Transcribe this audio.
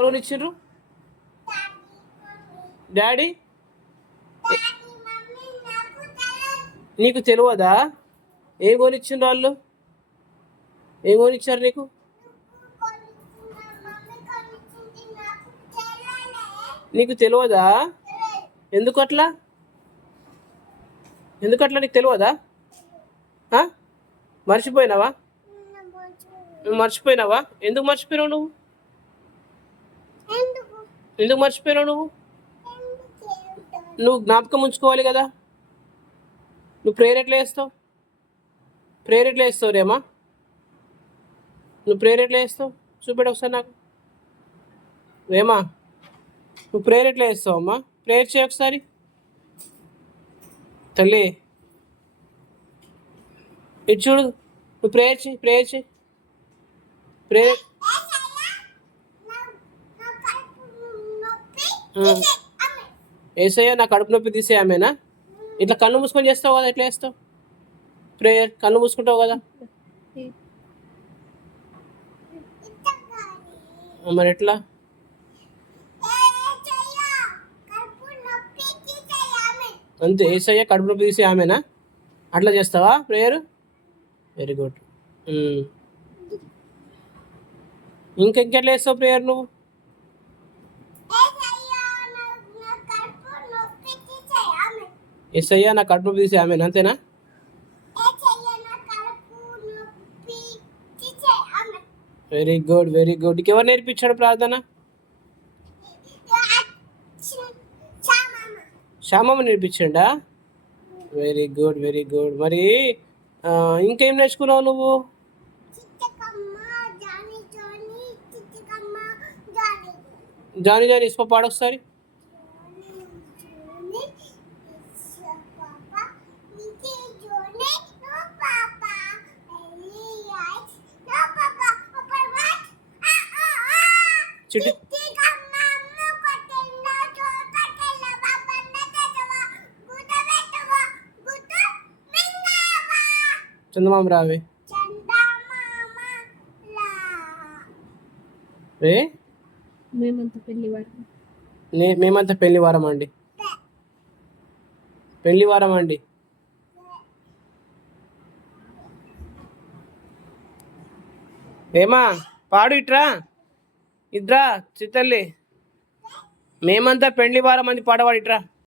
ఎవరు ఇచ్చిండ్రు? డాడీ. నీకు తెలియదా? ఏం కొనిచ్చిండ్రు వాళ్ళు? ఏం కొనిచ్చారు నీకు? నీకు తెలియదా? ఎందుకు అట్లా నీకు తెలియదా? మర్చిపోయినావా? మర్చిపోయినావా? ఎందుకు మర్చిపోయినావు నువ్వు? ఎందుకు మర్చిపోయినావు నువ్వు జ్ఞాపకం ఉంచుకోవాలి కదా. నువ్వు ప్రేయర్ ఎట్లా వేస్తావు రేమా? నువ్వు ప్రేయర్ ఎట్లా వేస్తావు చూపెట్టు ఒకసారి నాకు. రేమా, నువ్వు ప్రేయర్ ఎట్లా వేస్తావు అమ్మా? ప్రేయర్ చేయి ఒకసారి తల్లి. ఇటు చూడు, నువ్వు ప్రేయర్ చేయి. ప్రేయర్ ఏసయ్యా నా కడుపు నొప్పి తీసే ఆమెనా? ఇట్లా కళ్ళు మూసుకొని చేస్తావు కదా, ఎట్లా చేస్తావు ప్రేయర్? కళ్ళు మూసుకుంటావు కదా, మరి ఎట్లా? అంతే, ఏసయ్యా కడుపు నొప్పి తీసే ఆమెనా? అట్లా చేస్తావా ప్రేయర్? Very good. ఇంకెట్లా వేస్తావు ప్రేయర్ నువ్వు? ఏసయ్యా నా కడుపు నొప్పి తీసే ఆమెనా? అంతేనా? Very good. ఎవరు నేర్పించాడు ప్రార్థన? శ్యామమ్మ నేర్పించండా? Very good. మరి ఇంకేం నేర్చుకున్నావు నువ్వు? జానీ ఇసుక పాడు ఒకసారి. చందమామ రావే. మేమంతా పెళ్లివారం అండి. ఏమా పాడు ఇట్రా, ఇద్రా చిత్తల్లి. మేమంతా పెళ్లివారం అంది పాడవాడు ఇట్రా.